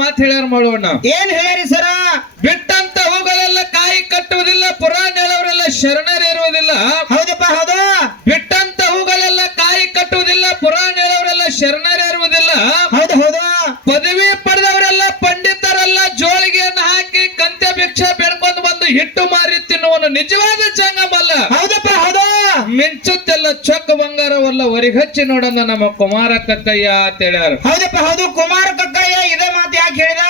ಮಾತು ಹೇಳ್ಯಾರ ಮಾಡೋಣ ಏನ್ ಹೇಳ್ಯಾರಿ ಸರ ಬಿಟ್ಟಂತ ಹೋಗೋದೆಲ್ಲ ಕಾಯಿ ಕಟ್ಟುವುದಿಲ್ಲ ಪುರಾಣ ಹೇಳೋರೆಲ್ಲ ಶರಣರಿರುವುದಿಲ್ಲ ಹೌದಪ್ಪ ಹೌದು. ಬಿಟ್ಟಂತ ಹೂಗಳೆಲ್ಲ ಕಾಯಿ ಕಟ್ಟುವುದಿಲ್ಲ ಪುರಾಣ ಹೇಳೋರೆಲ್ಲ ಶರಣರಿರುವುದಿಲ್ಲ ಹೌದು ಹೌದು. ಪದವಿ ಪಡೆದವರೆಲ್ಲ ಪಂಡಿತರೆಲ್ಲ ಜೋಳಿಗೆಯನ್ನು ಹಾಕಿ ಕಂತೆ ಭಿಕ್ಷೆ ಬೆಡ್ಕೊಂಡು ಬಂದು ಹಿಟ್ಟು ಮಾರಿ ತಿನ್ನುವನು ನಿಜವಾದ ಜಂಗಮಲ್ಲ. ಹೌದಪ್ಪ ಹೌದು. ಮಿಂಚುತ್ತೆಲ್ಲ ಚೊಕ್ಕ ಬಂಗಾರವಲ್ಲ ಒರಿಗಚ್ಚಿ ನೋಡೋಣ ನಮ್ಮ ಕುಮಾರ ಕಕ್ಕಯ್ಯ ಅಂತ ಹೇಳ್ಯಾರ. ಹೌದಪ್ಪ ಹೌದು. ಕುಮಾರ ಮಾತು ಯಾಕೆ ಹೇಳಿದ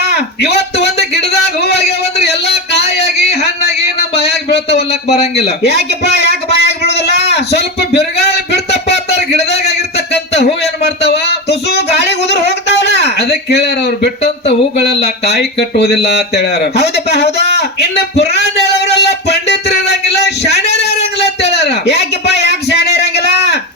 ಇವತ್ತು ಒಂದು ಗಿಡದಾಗ ಹೂವಾಗ್ಯಾವಂದ್ರೆ ಎಲ್ಲಾ ಕಾಯಾಗಿ ಹಣ್ಣಾಗಿ ನಮ್ಮ ಬಾಯಾಗಿ ಬೀಳ್ತಾವಲ್ಲಕ್ ಬರಂಗಿಲ್ಲ. ಯಾಕಪ್ಪ ಯಾಕೆ ಬಾಯಾಗಿ ಬಿಡುದಿಲ್ಲ ಸ್ವಲ್ಪ ಬಿರುಗಾಳಿ ಬಿಡ್ತಪ್ಪ ಅಂತಾರ ಗಿಡದಾಗ ಆಗಿರ್ತಕ್ಕಂತ ಹೂ ಏನ್ ಮಾಡ್ತಾವ? ತುಸು ಗಾಳಿ ಉದುರು ಹೋಗ್ತಾವಲ್ಲ? ಅದಕ್ಕೆ ಹೇಳ್ಯಾರ ಅವ್ರು ಬಿಟ್ಟಂತ ಹೂಗಳೆಲ್ಲ ಕಾಯಿ ಕಟ್ಟುವುದಿಲ್ಲ ಅಂತ ಹೇಳ್ಯಾರ. ಹೌದಪ್ಪ ಹೌದು. ಇನ್ನು ಪುರಾಣ ಹೇಳೋರೆಲ್ಲ ಪಂಡಿತರು ಇರಂಗಿಲ್ಲ ಶಾಣ್ಯರು ಇರಂಗಿಲ್ಲ ಅಂತ ಹೇಳ್ಯಾರ. ಯಾಕೆಪ್ಪ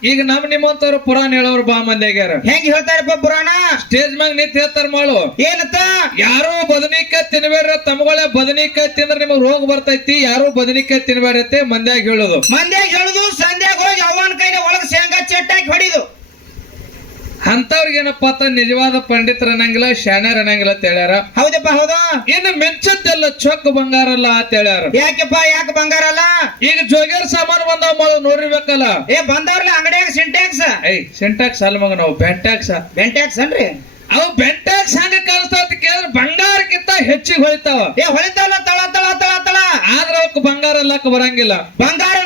ಈಗ ನಮ್ ನಿಮ್ಮಂತವ್ರು ಪುರಾಣ ಹೇಳೋರು ಬಾ ಮಂದ್ಯಾಗ್ಯಾರ ಹೆಂಗ್ ಹೇಳ್ತಾರಪ್ಪ ಪುರಾಣ? ಸ್ಟೇಜ್ ಮ್ಯಾಗ ನಿಂತ ಹೇಳ್ತಾರ ಮಾಡು ಏನತ್ತ? ಯಾರೋ ಬದನಿಕ ತಿನ್ಬೇಡ್ರ ತಮ್ಗಳೇ ಬದನಿಕಾಯಿ ತಿಂದ್ರೆ ನಿಮಗ್ ರೋಗ ಬರ್ತೈತಿ ಯಾರು ಬದನಿಕಾಯಿ ತಿನ್ಬೇಡತ್ತೆ ಮಂದ್ಯಾಗ ಹೇಳುದು. ಮಂದ್ಯಾಗ ಹೇಳುದು ಸಂಧ್ಯಾಗ ಹೋಗಿ ಅವನ ಕೈನ ಒಳಗ ಶೇಂಗಾ ಚಟ್ಟಾಗಿ ಹೊಡಿದು. ಅಂತವ್ರಿಗೆ ಏನಪ್ಪಾ ಅಂತ ನಿಜವಾದ ಪಂಡಿತರ ಅನ್ನಂಗಿಲ್ಲ ಶಾಣ್ಯರ್ ಅನ್ನಂಗಿಲ್ಲ ಅಂತ ಹೇಳ್ಯಾರ. ಹೌದಪ್ಪ ಹೌದಾ? ಇನ್ನು ಮೆಚ್ಚದ್ದೆಲ್ಲ ಚೊಕ್ಕ ಬಂಗಾರ ಅಲ್ಲ ಅಂತ ಹೇಳ್ಯಾರ. ಯಾಕೆಪ್ಪ ಯಾಕೆ ಬಂಗಾರ ಅಲ್ಲ? ಈಗ ಜೋಗ್ಯಾರ ಸಾಮಾನು ಬಂದಾವ ಮೊದಲು ನೋಡಿರ್ಬೇಕಲ್ಲ ಏ ಬಂದವ್ರಲ್ಲ ಅಂಗಡಿಯಾಗ ಸಿಂಟ್ಯಾಕ್ಸ್ ಐ ಸಿಂಟ್ಯಾಕ್ಸ್ ಅಲ್ಲ ಮಗ ನಾವು ಬೆಂಟ್ಯಾಕ್ಸ್ ಬೆಂಟ್ಯಾಕ್ಸ್ ಅನ್ರಿ ಅವು ಬೆಂಟ್ಯಾಕ್ಸ್ ಹಂಗ ಕಲಿಸ್ತಾವ ಕೇಳಿದ್ರೆ ಬಂಗಾರಕ್ಕಿಂತ ಹೆಚ್ಚಿಗೆ ಹೊಳಿತಾವ. ಏ ಹೊಳಿತಾವಲ್ಲ ತಳ ತಳ ತಳ ತಳ. ಆದ್ರ ಅವಕ್ ಬಂಗಾರ ಅಲ್ಲಕ್ಕ ಬರಂಗಿಲ್ಲ. ಬಂಗಾರ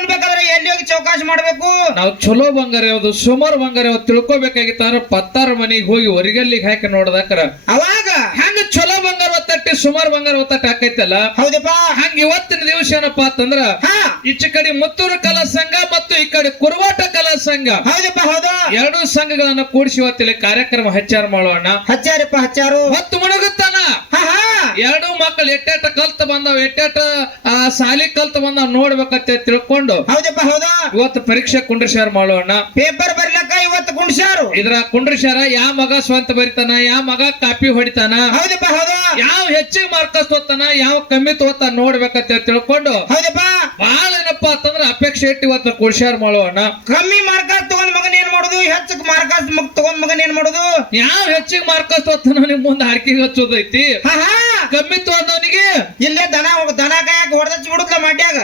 ಎಲ್ಲಿ ಹೋಗಿ ಮಾಡಬೇಕು? ಮಾಡ್ಬೇಕು ನಾವು ಚಲೋ ಬಂಗಾರ ಯಾವ್ದು ಸುಮಾರು ಬಂಗಾರ ಯಾವ್ದು ತಿಳ್ಕೊಬೇಕಾಗಿತ್ತ ಪತ್ತಾರ ಮನೆಗೆ ಹೋಗಿ ಹೊರಗಲ್ಲಿಗೆ ಹಾಕಿ ನೋಡ್ದಾಕರ. ಅವಾಗ? ಹಂಗ ಚಲೋ ಬಂಗಾರ ಒತ್ತಟ್ಟಿ ಸುಮಾರು ಬಂಗಾರ ಒತ್ತಟ್ಟಿ ಹಾಕೈತಲ್ಲ? ಹೌದಪ್ಪ. ಹಂಗ ಇವತ್ತಿನ ದಿವಸ ಏನಪ್ಪಾ ಅಂತಂದ್ರ ಹಾ. ಈಚೆ ಕಡೆ ಮುತ್ತೂರು ಕಲಾ ಸಂಘ ಮತ್ತು ಈ ಕಡೆ ಕುರುವಾಟ ಕಲಾ ಸಂಘ. ಹೌದಪ್ಪ ಹೌದಾ. ಎರಡು ಸಂಘಗಳನ್ನ ಕೂಡಿಸಿ ಇವತ್ತಿಲ್ಲಿ ಕಾರ್ಯಕ್ರಮ ಹಚ್ಚಾರ ಮಾಡೋಣ. ಹಚ್ಚಾರಪ್ಪ ಹಚ್ಚಾರು. ಹಾ ಹಾ ಎರಡೂ ಮಕ್ಕಳು ಎಟ್ಟೆಟ್ಟ ಕಲ್ತ ಬಂದವ್ ಎಟ್ಟೆಟ್ಟ ಆ ಸಾಲಿ ಕಲ್ತ ಬಂದಾವ ನೋಡ್ಬೇಕಂತ ತಿಳ್ಕೊಂಡು ಹೌದಪ್ಪ ಹೌದಾ? ಇವತ್ತು ಪರೀಕ್ಷೆ ಕುಂಡ್ರಶಾರ ಮಾಡೋಣ ಪೇಪರ್ ಬರ್ಲಕ್ಕ ಇವತ್ತು ಕುಣ್ಸಾರು ಇದ್ರ ಕುಂಡ್ರಶಾರ ಯಾವ ಮಗ ಸ್ವಂತ ಬರಿತಾನ ಯಾವ ಮಗ ಕಾಪಿ ಹೊಡಿತಾನ ಹೌದಪ್ಪ ಹೌದಾ? ಯಾವ ಹೆಚ್ಚಿಗೆ ಮಾರ್ಕಸ್ ತೋತಾನ ಯಾವ ಕಮ್ಮಿ ತೋತಾನ ನೋಡ್ಬೇಕಂತ ತಿಳ್ಕೊಂಡು ಹೌದಪ್ಪ. ಬಹಳ ಏನಪ್ಪಾ ಅಂತಂದ್ರ ಅಪೇಕ್ಷೆ ಇಟ್ಟು ಇವತ್ತು ಕುಡ್ಸ್ಯಾರ ಮಾಡೋಣ ಕಮ್ಮಿ ಮಾರ್ಕಸ್ ತಗೊಂಡ್ ಮಗನ್ ಏನ್ ಮಾಡುದು? ಹೆಚ್ಚಕ್ ಮಾರ್ಕಸ್ ಮಗ್ ತಗೊಂಡ್ ಮಗನ್ ಏನ್ ಮಾಡುದು? ಯಾವ ಹೆಚ್ಚಿಗೆ ಮಾರ್ಕಸ್ ತೋತಾನ ನಿಮ್ ಮುಂದೆ ಹರಕಿಗೆ ಹಚ್ಚೋದೈತಿ. ಹಾ. ಹಾ ಅಂದವನಿಗೆ ಇಲ್ಲೇ ದನ ದನ ಕಾಯಕ್ ಹೊಡೆದಚ್ಚಿ ಬಿಡುತ್ತಲ್ಲ ಮಾಡ್ಯಾಗ?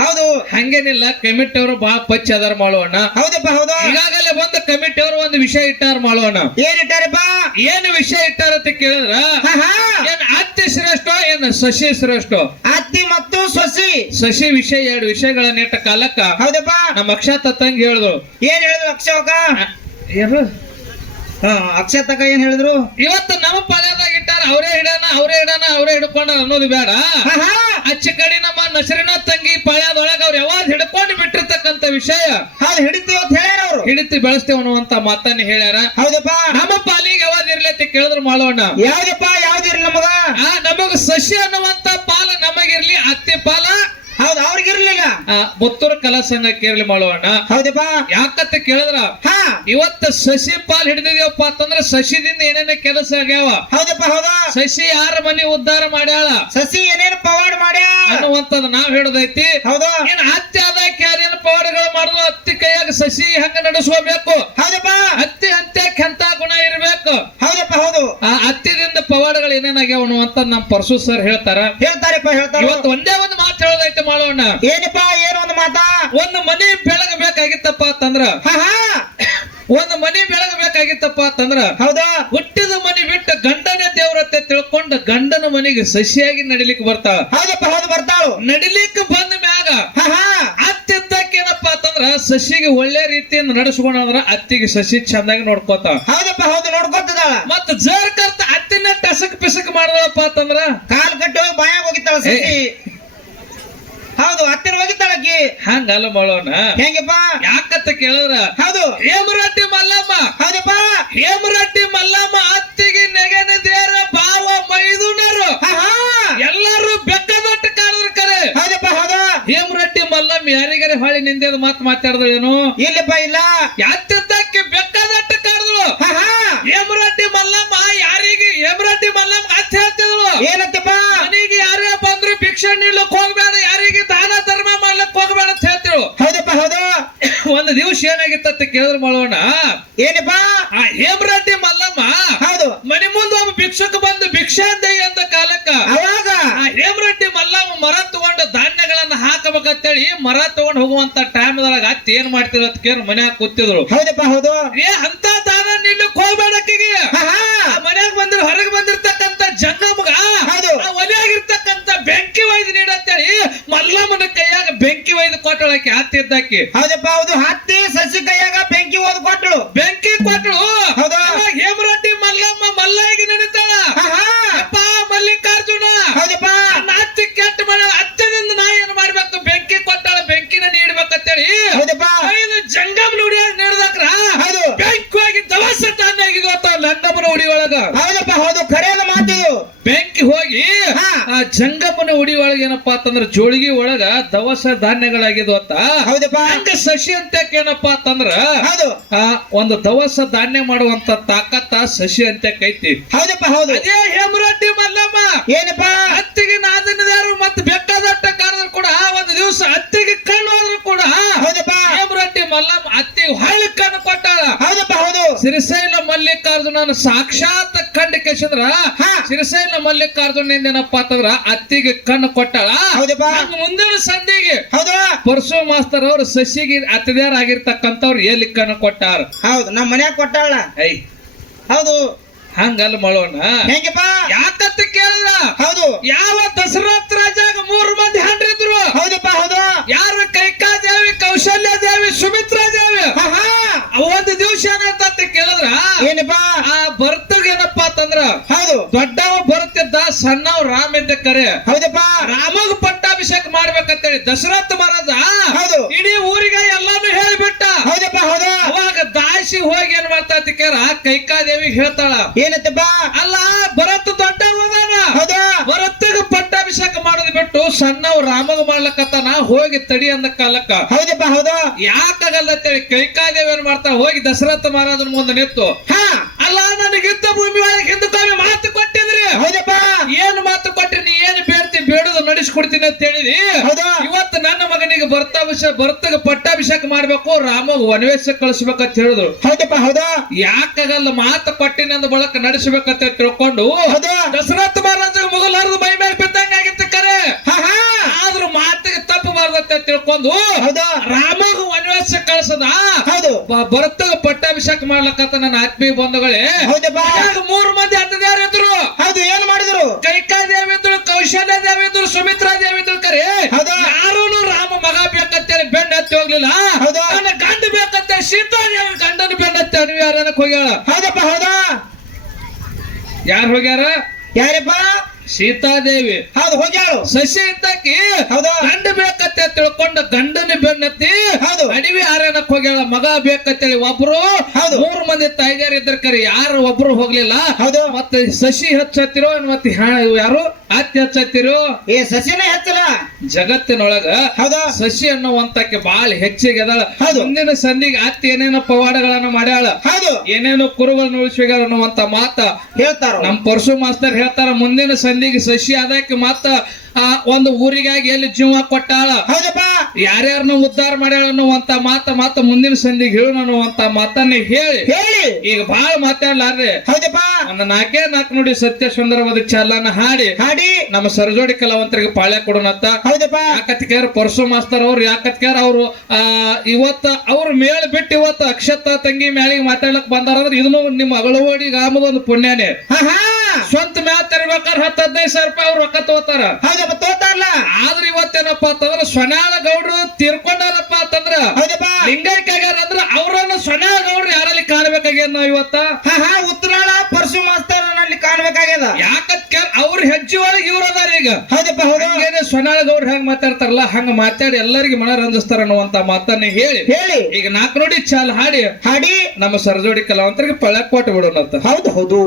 ಹೌದು. ಹಂಗೇನಿಲ್ಲ ಕಮಿಟ್ ಅವರು ಬಹಳ ಪಚ್ಚ ಅದಾರ ಮಾಡೋಣ ಹೌದಪ್ಪ ಹೌದು. ಈಗಾಗಲೇ ಬಂದ ಕಮಿಟಿ ಅವರು ಒಂದು ವಿಷಯ ಇಟ್ಟಾರ ಮಾಡೋಣ ಏನ್ ಇಟ್ಟಾರಪ್ಪ? ಏನು ವಿಷಯ ಇಟ್ಟಾರ ಅಂತ ಕೇಳಿದ್ರ? ಏನ್ ಅತ್ತಿ ಶ್ರೇಷ್ಠ ಏನ್ ಸಸಿ ಶ್ರೇಷ್ಠ? ಅತ್ತಿ ಮತ್ತು ಸಸಿ. ಸಸಿ ವಿಷಯ ಎರಡು ವಿಷಯಗಳನ್ನ ಇಟ್ಟ ಕಾಲಕ್ಕ ಹೌದಪ್ಪ. ನಮ್ಮ ಅಕ್ಷತ ತಂಗಿ ಹೇಳಿದ್ರು. ಏನ್ ಹೇಳಿದ್ರು ಅಕ್ಷಕ ಏನು ಹಾ ಅಕ್ಷತಕ ಏನ್ ಹೇಳಿದ್ರು? ಇವತ್ತು ನಮ್ಮ ಇಟ್ಟಾರ ಅವರೇ ಹಿಡಾನ ಅವರೇ ಹಿಡಾನ ಅವರೇ ಹಿಡ್ಕೊಂಡ ಅನ್ನೋದು ಬೇಡ. ಅಚ್ಚ ಕಡೆ ನಮ್ಮ ನಸರಿನ ತಂಗಿ ಪಾಳ್ಯದೊಳಗ ಅವ್ರು ಯಾವಾಗ ಹಿಡ್ಕೊಂಡು ಬಿಟ್ಟಿರ್ತಕ್ಕಂತ ವಿಷಯ. ಹೌದು ಹಿಡಿತೀವಿ ಅಂತ ಹೇಳ್ಯಾರ ಅವ್ರು. ಹಿಡಿತು ಬೆಳೆಸ್ತೇವೆ ಅನ್ನುವಂತ ಮಾತನ್ನ ಹೇಳ್ಯಾರ. ಹೌದಪ್ಪ. ನಮ್ಮ ಪಾಲಿಗೆ ಯಾವಾಗ ಇರ್ಲಿ ಅಂತ ಕೇಳಿದ್ರು ಮಾಡೋಣ. ಯಾವ್ದಪ್ಪ ಯಾವ್ದಿರ್ಲಿ ನಮಗ ನಮಗ? ಮುತ್ತೂರು ಕಲಾ ಸಂಘ ಕೇರಳಿ ಮಾಡೋಣ. ಹೌದಪ್ಪ. ಯಾಕಂತ ಕೇಳಿದ್ರ? ಹಾ. ಇವತ್ತ ಸಸಿ ಪಾಲ್ ಹಿಡಿದಿದ್ಯಪ್ಪ ಅಂತಂದ್ರ ಸಸಿದಿಂದ ಏನೇನ ಕೆಲಸ ಆಗ್ಯಾವ? ಹೌದಪ್ಪ ಹೌದಾ. ಸಸಿ ಯಾರ ಮನೆ ಉದ್ಧಾರ ಮಾಡ್ಯಾಳ? ಸಸಿ ಏನೇನು ಪವಾಡ ಮಾಡ್ಯಾ? ಅನ್ನುವಂಥದ್ದು ನಾವ್ ಹೇಳದೈತಿ. ಹೌದಾ. ಏನ್ ಹತ್ತಿ ಆದಾಯಕ್ಕೆ ಯಾರೇನು ಪವಾಡಗಳು ಮಾಡುದು ಹತ್ತಿ ಕೈಯಾಗ ಸಸಿ ಹಂಗ ನಡೆಸ್ಕೋಬೇಕು? ಹೌದಪ್ಪ ಹತ್ತಿ ಹತ್ಯಕ್ಕೆ ಎಂತ ಗುಣ ಇರ್ಬೇಕು ಹೌದಪ್ಪ ಹೌದು ಆ ಹತ್ತಿದಿಂದ ಪವಾಡಗಳು ಅಂತ ನಮ್ ಪರಶು ಸರ್ ಹೇಳ್ತಾರ. ಹೇಳ್ತಾರಪ್ಪ ಹೇಳ್ತಾರ. ಇವತ್ತು ಒಂದೇ ಒಂದು ಮಾತು ಹೇಳೋದೈತೆ ಮಾಡೋಣ ಏನಪ್ಪ ಏನು ಒಂದು ಮಾತಾ? ಒಂದು ಮನೆ ಬೆಳಗಬೇಕಾಗಿತ್ತಪ್ಪ ಅಂತಂದ್ರ. ಒಂದು ಮನೆ ಬೆಳಗಬೇಕಾಗಿತ್ತಪ್ಪ ಅಂತಂದ್ರ. ಹೌದಾ? ಹುಟ್ಟಿದ ಮನೆ ಬಿಟ್ಟು ಗಂಡನೇ ದೇವ್ರತ್ತೆ ತಿಳ್ಕೊಂಡು ಗಂಡನ ಮನೆಗೆ ಸಸಿಯಾಗಿ ನಡಿಲಿಕ್ಕೆ ಬರ್ತಾಳ. ಹೌದಪ್ಪ ಹೌದು ಬರ್ತಾಳು. ನಡಿಲಿಕ್ಕೆ ಬಂದ ಮ್ಯಾಗ ಹಾ ಹಾ ಅತ್ತಿದ್ದಕ್ಕೆ ಏನಪ್ಪಾ ಅಂತಂದ್ರ ಸಸಿಗೆ ಒಳ್ಳೆ ರೀತಿಯಿಂದ ನಡೆಸ್ಕೊಂಡ್ರ ಅತ್ತಿಗೆ ಸಸಿ ಚಂದಾಗಿ ನೋಡ್ಕೋತಾವ. ಹೌದಪ್ಪ ಹೌದು ನೋಡ್ಕೊತದಾಳ ಮತ್ತ ಜರ್ ಕರ್ತ ಅತ್ತಿನ ಟಸಕ್ ಪಿಸಕ್ ಮಾಡಿದಳಪ್ಪ ಅಂತಂದ್ರ? ಕಾಲ್ ಕಟ್ಟಿ ಹೋಗಿ ಬಾಯಾಗ ಹೋಗಿತ್ತಾಳ ಸಸಿ. ಹೌದು ಹತ್ತಿರ ಹೋಗಿತ್ತಾಳಕ್ಕಿ ಹಂಗಲ್ಲ ಮಾಡೋಣ ಹೆಂಗಪ್ಪ? ಯಾಕತ್ತ ಕೇಳಿದ್ರ? ಹೌದು. ಹೇಮರಟ್ಟಿ ಮಲ್ಲಮ್ಮ. ಹೌದಪ್ಪ. ಹೇಮರಟ್ಟಿ ಮಲ್ಲಮ್ಮ ಅತ್ತಿಗೆ ನೆಗೆನ ದೇರ ಭಾವ ಮೈದುನರು ಹಾ ಹಾ ಎಲ್ಲರೂ ಬೆಕ್ಕದೊಟ್ಟು ಕಾಣಿದ್ರು ಕರೆ ಹೌದಪ್ಪ ಹೌದು ಹೇಮರಟ್ಟಿ ಮಲ್ಲಮ್ಮ ಯಾರಿಗಾರೆ ಹೊಳಿ ನಿಂದೇದು ಮಾತು ಮಾತಾಡಿದ್ರು ಏನು? ಇಲ್ಲಪ್ಪ ಇಲ್ಲ. ಯಾತಿದ್ದಕ್ಕೆ ಬೆಟ್ಟದಟ್ಟ ಕಾಡಿದ್ರು ಹಾ ಹಾ. ಹೇಮರಟ್ಟಿ ಮಲ್ಲಮ್ಮ ಯಾರಿಗೆ ಹೇಮರಟ್ಟಿ ಮಲ್ಲಮ್ಮ ಅಂತ ಹೇಳ್ತಿದ್ರು ಏನತ್ತಪ್ಪ ಮನೆಗೆ ಯಾರೇ ಬಂದ್ರು ಭಿಕ್ಷೆ ನೀಡ್ಲಕ್ ಹೋಗ್ಬೇಡ ಯಾರಿಗೆ ದಾನ ಧರ್ಮ ಮಾಡ್ಲಕ್ ಹೋಗ್ಬೇಡ ಅಂತ ಹೇಳ್ತಿರು ಹೌದಪ್ಪ ಹೌದು. ಒಂದು ದಿವಸ ಏನಾಗಿತ್ತ ಅಂತ ಕೇಳಿದ್ರು ಮಾಡೋಣ. ಏನಪ್ಪ? ಆ ಹೇಮರಟ್ಟಿ ಮಲ್ಲಮ್ಮ ಹೌದು. ಮನೆ ಮುಂದೆ ಒಬ್ಬ ಭಿಕ್ಷುಕ ಬಂದು ಭಿಕ್ಷಾಂದೆ ಅಂತ ಕಾಲಕ್ಕ. ಅವಾಗ? ಆ ಹೇಮರಟ್ಟಿ ಮಲ್ಲಮ್ಮ ಮರ ತಗೊಂಡು ಧಾನ್ಯಗಳನ್ನ ಹಾಕಬೇಕಂತೇಳಿ ಮರ ತಗೊಂಡ್ ಹೋಗುವಂತ ಟೈಮ್ ಒಳಗ ಅತ್ತಿ ಏನ್ ಮಾಡ್ತಿದ್ರು ಅಂತ ಕೇರ್ ಮನ್ಯಾಗ ಕೂತಿದ್ರು. ಹೌದಪ್ಪ ಹೌದು. ಏ ಅಂತ ದಾನ ನಿಲ್ಲಕ್ ಹೋಗ್ಬೇಡಕ್ಕಿಗೆ. ಮನ್ಯಾಗ ಬಂದಿರ ಹೊರಗೆ ಬಂದಿರ್ತಕ್ಕಂತ ಜಂಗಮ್ಗ ಹೌದು. ಒಲೆಯಾಗಿರ್ತಕ್ಕಂತ ಬೆಂಕಿ ಒಯ್ದು ನೀಡಂತೇಳಿ ಮಲ್ಲಮ್ಮನ ಕೈಯಾಗ ಬೆಂಕಿ ಒಯ್ದು ಕೊಟ್ಟಳಕ್ಕೆ ಹತ್ತಿದ್ದಾಕಿ ಹೌದಪ್ಪ ಹೌದು. ಹತ್ತಿ ಸಸಿ ಕೈಯಾಗ ಬೆಂಕಿ ಓದ್ ಕೊಟ್ಟಳು. ಬೆಂಕಿ ಕೊಟ್ಟಳು. ಹೌದು. ಮಲ್ಲಮ್ಮ ಮಲ್ಲಾಯಿಗೆ ಉಡಿ ಒಳಗ ಹೌದಪ್ಪ ಹೌದು ಕರೆಯದ ಮಾತು ಬೆಂಕಿ ಹೋಗಿ. ಆ ಜಂಗಮ್ಮನ ಉಡಿ ಒಳಗ ಏನಪ್ಪಾ ಅಂತಂದ್ರ ಜೋಳಿಗೆ ಒಳಗ ದವಸ ಧಾನ್ಯಗಳಾಗಿದ್ವು ಅಂತ. ಹೌದಪ್ಪ. ಹಂಗ ಸಸಿ ಅಂತ ಏನಪ್ಪಾ ಅಂತಂದ್ರ ಹೌದು. ಆ ಒಂದು ದವಸ ಧಾನ್ಯ ಮಾಡುವಂತ ತಾಕತ್ತ ಸಸಿ ಅಂತ ಐತಿ. ಹೌದಪ್ಪ ಹೌದು. ಅದೇ ಹೇಮರಡ್ಡಿ ಮಲ್ಲಮ್ಮ. ಏನಪ್ಪ? ಹತ್ತಿಗೆ ನಾದನದಾರು ಮತ್ತೆ ಬೆಟ್ಟದಟ್ಟ ಕಾರದ್ರು ಕೂಡ ಒಂದು ದಿವಸ ಹತ್ತಿಗೆ ಕಣ್ಣು ಹೋದ್ರು ಕೂಡ ಹೌದಪ್ಪ. ಹೇಮರೆಡ್ಡಿ ಮಲ್ಲಮ್ಮ ಹತ್ತಿ ಹೊಳ್ಳಿ ಕಣ್ಣು ಕೊಟ್ಟಾಳ. ಹೌದಪ್ಪ. ಹೌದು ಸಿರಿಸೈಲ ಮಲ್ಲಿಕಾರ್ಜುನ ಸಾಕ್ಷಾತ್ ಕಂಡು ಕೆಸಿದ್ರ. ಸಿರಿಸೈಲ ಮಲ್ಲಿಕಾರ್ಜುನ ಏನಪ್ಪ ಅಂತಂದ್ರ ಅತ್ತಿಗೆ ಕಣ್ಣು ಕೊಟ್ಟಳ. ಮುಂದಿನ ಸಂಧಿಗೆ ಹೌದು. ಪರಶು ಮಾಸ್ತರ್ ಅವ್ರು ಸಸಿಗೆ ಅತಿದ್ಯಾರ ಆಗಿರ್ತಕ್ಕಂಥವ್ರು ಎಲ್ಲಿ ಕಣ್ಣು ಕೊಟ್ಟಾರ? ಹೌದು ನಮ್ಮ ಮನ್ಯಾಗ ಕೊಟ್ಟಾಳ. ಐ ಹೌದು. ಹಂಗಲ್ಲ ಮಾಡೋಣ ಯಾಕತ್ತ ಕೇಳಲ್ಲ ಹೌದು. ಯಾವ ದಸರತ್ ರಾಜಾಗ ಮೂರು ಮಂದಿ ಹಂಡ್ರಿದ್ರು ಹೌದಪ್ಪ ಹೌದು ಯಾರು ಕೈಕಾದೇವಿ ಕೌಶಲ್ಯ ದೇವಿ ಸುಮಿತ್ರಾ ದೇವಿ ಹಾ, ಹಾ. ಒಂದು ದಿವಸ ಏನಾಯ್ತಂತ ಕೇಳಿದ್ರ ಏನಪ್ಪ ಆ ಭರ್ತಗ್ ಏನಪ್ಪಾ ಅಂತಂದ್ರ ಹೌದು ದೊಡ್ಡವ ಬರುತ್ತಿದ್ದ ಸಣ್ಣವ್ ರಾಮ ಇದ್ದ ಕರೆ. ಹೌದಪ್ಪ. ರಾಮಗ್ ಪಟ್ಟಾಭಿಷೇಕ ಮಾಡ್ಬೇಕಂತೇಳಿ ದಶರಥ ಮಹಾರಾಜ ಹೌದು. ಇಡೀ ಊರಿಗೆ ಎಲ್ಲಾನು ಹೇಳಿಬಿಟ್ಟ. ಹೌದಪ್ಪ ಹೌದು. ಅವಾಗ ದಾಸಿ ಹೋಗಿ ಏನ್ ಮಾಡ್ತಾ ಕೇಳ ಕೈಕಾದೇವಿ ಹೇಳ್ತಾಳ. ಏನತ್ತಪ್ಪ? ಅಲ್ಲ ಭರತ್ ದೊಡ್ಡವ ಅದಾನ. ಹೌದು. ಭರತ್ಗೆ ಪಟ್ಟಾಭಿಷೇಕ ಮಾಡೋದು ಬಿಟ್ಟು ಸಣ್ಣವ್ ರಾಮಗ್ ಮಾಡ್ಲಕತ್ತಾನ ಹೋಗಿ ತಡಿ ಅಂದ ಕಾಲಕ್ಕ. ಹೌದಪ್ಪ ಹೌದು. ಯಾಕಾಗಲ್ಲ ಅಂತೇಳಿ ಕೈಕಾದೇವಿ ಏನ್ ಮಾಡ್ತಾ ಹೋಗಿ ದಶರಥ ಮಹಾರಾಜನ ಮುಂದೆ ನಿಂತು. ಹಾ. ಅಲ್ಲ ನನಗಿಂತ ಭೂಮಿ ಒಳಗೆ ಕೊಟ್ಟಿದ್ರಿ ಹೌದಪ್ಪ. ಏನ್ ಮಾತು ಕೊಟ್ರಿ ನೀ ಏನ್ ಬೇಡ್ತಿ ಬೇಡುದು ನಡೆಸ್ಕೊಡ್ತೀನಿ ಅಂತ ಹೇಳಿದಿ? ಹೌದು. ಇವತ್ತು ನನ್ನ ಮಗನಿಗೆ ಭರ್ತಾಭಿಷೇಕ ಭರ್ತಗ ಪಟ್ಟಾಭಿಷೇಕ ಮಾಡ್ಬೇಕು ರಾಮ ವನವೇಶ ಕಳಿಸ್ಬೇಕಂತ ಹೇಳಿದ್ರು. ಹೌದಪ್ಪ ಹೌದಾ. ಯಾಕಾಗಲ್ಲ ಮಾತು ಕೊಟ್ಟಿನ ಬಳಕ ನಡೆಸ್ಬೇಕಂತ ತಿಳ್ಕೊಂಡು ಹೌದು. ದಶರಥ ಮಹಾರಾಜ ಮುಗಲಾರದು ಮೈ ಮೇಲೆ ಬಿದ್ದಂಗ ಆಗಿತ್ತು ಕರೆ. ಹಾ ಹಾ. ಆದ್ರೂ ಮಾತಿಗೆ ತಪ್ಪಬಾರ್ದಂತ ತಿಳ್ಕೊಂಡು ರಾಮ ರಾಮಗ ಕಳಿಸದ ಕಳ್ಸದ? ಹೌದು. ಭರತಗ ಪಟ್ಟಾಭಿಷೇಕ ಮಾಡ್ಲಕತ್ತ ನನ್ನ ಆತ್ಮೀಯ ಬಂಧುಗಳೇ. ಮೂರು ಮಂದಿ ಹತ್ತದ್ಯಾರು ಇದ್ರು ಯಾರು ಹೋಗ್ಯಾರ? ಯಾರಪ್ಪ? ಸೀತಾದೇವಿ. ಹೌದು ಹೋಗ್ಯಾಳು ಸಸಿ ಇದ್ದಾಕಿ ಹೌದಾ? ಗಂಡ ಬೇಕತ್ತೆ ತಿಳ್ಕೊಂಡು ಗಂಡನ ಬೆನ್ನತ್ತಿ ಹೌದು. ಅಡವಿ ಆರ್ಯನಕ್ ಹೋಗ್ಯಾಳ ಮಗ ಬೇಕಂತೇಳಿ ಒಬ್ರು. ಹೌದು. ಮೂರು ಮಂದಿ ತಾಯಿಗಾರ ಇದ್ರ ಕರೆ ಯಾರು ಒಬ್ರು ಹೋಗ್ಲಿಲ್ಲ. ಹೌದು. ಮತ್ತೆ ಸಸಿ ಹಚ್ಚತ್ತಿರೋ ಮತ್ತೆ ಯಾರು? ಅತ್ತಿ ಹಚ್ಚತ್ತಿರೋ. ಏ ಸಸಿನೇ ಹೆಚ್ಚಲ್ಲ. ಜಗತ್ತಿನೊಳಗ ಹೌದಾ? ಸಸಿ ಅನ್ನುವಂತಕ್ಕೆ ಬಾಳ ಹೆಚ್ಚಿಗೆ ಅದಾಳ. ಹೌದು. ಮುಂದಿನ ಸಂಧಿಗೆ ಅತ್ತಿ ಏನೇನೋ ಪವಾಡಗಳನ್ನ ಮಾಡ್ಯಾಳ. ಹೌದು. ಏನೇನು ಕುರುಗಳನ್ನು ಉಳಿಸ್ಬೇಕಾರ ಅನ್ನುವಂತ ಮಾತ. ಹೇಳ್ತಾರ? ನಮ್ ಪರಶು ಮಾಸ್ತರ್ ಹೇಳ್ತಾರ ಮುಂದಿನ ಸಂಧಿಗೆ ಸಸಿ ಆದಕ್ಕೆ ಮತ್ತ ಆ ಒಂದು ಊರಿಗಾಗಿ ಎಲ್ಲಿ ಜೀವ ಕೊಟ್ಟಾಳ? ಹೌದಪ್ಪ. ಯಾರ್ಯಾರನ್ನ ಉದ್ಧಾರ ಮಾಡ್ಯಾಳ ಅನ್ನುವಂತ ಮಾತ ಮಾತ ಮುಂದಿನ ಸಂಧಿಗೆ ಹೇಳು ಅನ್ನುವಂತ ಮಾತನ್ನ ಹೇಳಿ. ಹೇಳಿ. ಈಗ ಬಹಳ ಮಾತಾಡ್ಲಾರ್ರಿ. ಹೌದಪ್ಪ. ಒಂದು ನಾಲ್ಕೇ ನಾಲ್ಕು ನೋಡಿ ಸತ್ಯ ಸುಂದರವಾದ ಚಾಲನ ಹಾಡಿ. ಹಾಡಿ. ನಮ್ಮ ಸರಜೋಡಿ ಕಲಾವಂತರಿಗೆ ಪಾಳ್ಯ ಕೊಡೋಣ ಹೌದಪ್ಪ. ಯಾಕತ್ಕ್ಯಾರ ಪರಶು ಮಾಸ್ತರ್ ಅವ್ರು ಯಾಕತ್ಕ್ಯಾರ ಅವ್ರು ಆ ಇವತ್ತ ಅವ್ರ ಮೇಳ ಬಿಟ್ಟು ಇವತ್ತು ಅಕ್ಷತ ತಂಗಿ ಮೇಳಿಗೆ ಮಾತಾಡ್ಲಕ್ ಬಂದಾರ ಅಂದ್ರೆ ಇದನ್ನು ನಿಮ್ಮ ಅಗಳವಾಡಿ ಗ್ರಾಮದ ಒಂದು ಪುಣ್ಯನೇ. ಹಾ ಹಾ ಸ್ವಂತ ಮ್ಯಾಲ್ ತರ್ಬೇಕಾದ್ರೆ ಹತ್ತು ಹದಿನೈದು ಸಾವಿರ ರೂಪಾಯಿ ಅವ್ರು ರೊಕ್ಕ ತಗೋತಾರ. ಹೌದಪ್ಪ ತೋತಾರಲ್ಲ ಆದ್ರೆ ಇವತ್ತೇನಪ್ಪ ಅಂತಂದ್ರ ಸ್ವನಾಳ ಗೌಡ್ರು ತೀರ್ಕೊಂಡಾರಪ್ಪ ಅಂತಂದ್ರ ಹೌದಪ್ಪ. ಲಿಂಗೈಕ್ಯ ಆಗ್ಯಾರ ಅಂದ್ರ ಅವ್ರನ್ನ ಸೊನ್ಯಾಳ ಗೌಡ್ರು ಯಾರಲ್ಲಿ ಕಾಣ್ಬೇಕಾಗ್ಯದ ನಾವ್ ಇವತ್ತ? ಹಾ ಹಾ ಉತ್ತರಾಳ ಪರಶು ಮಾಸ್ತರನಲ್ಲಿ ಕಾಣ್ಬೇಕಾಗ್ಯದ? ಯಾಕತ್ ಅವ್ರ ಹೆಜ್ಜೆ ಒಳಗೆ ಇವ್ರ ಅದಾರ ಈಗ. ಹೌದಪ್ಪ ಹೌದು. ಹಂಗೇನೆ ಸೊನ್ಯಾಳ ಗೌಡ್ರು ಹೆಂಗ್ ಮಾತಾಡ್ತಾರಲ್ಲ ಹಂಗ ಮಾತಾಡಿ ಎಲ್ಲರಿಗೆ ಮನರಂಜಿಸ್ತಾರ ಅನ್ನುವಂತ ಮಾತನ್ನ ಹೇಳಿ. ಹೇಳಿ. ಈಗ ನಾಲ್ಕು ನೋಡಿ ಚಾಲ್ ಹಾಡಿ. ಹಾಡಿ. ನಮ್ಮ ಸರಜೋಡಿ ಕಲಾವಂತರಿಗೆ ಪಳಕ್ ಕೊಟ್ಟು ಬಿಡೋಣ ಹೌದು ಹೌದು.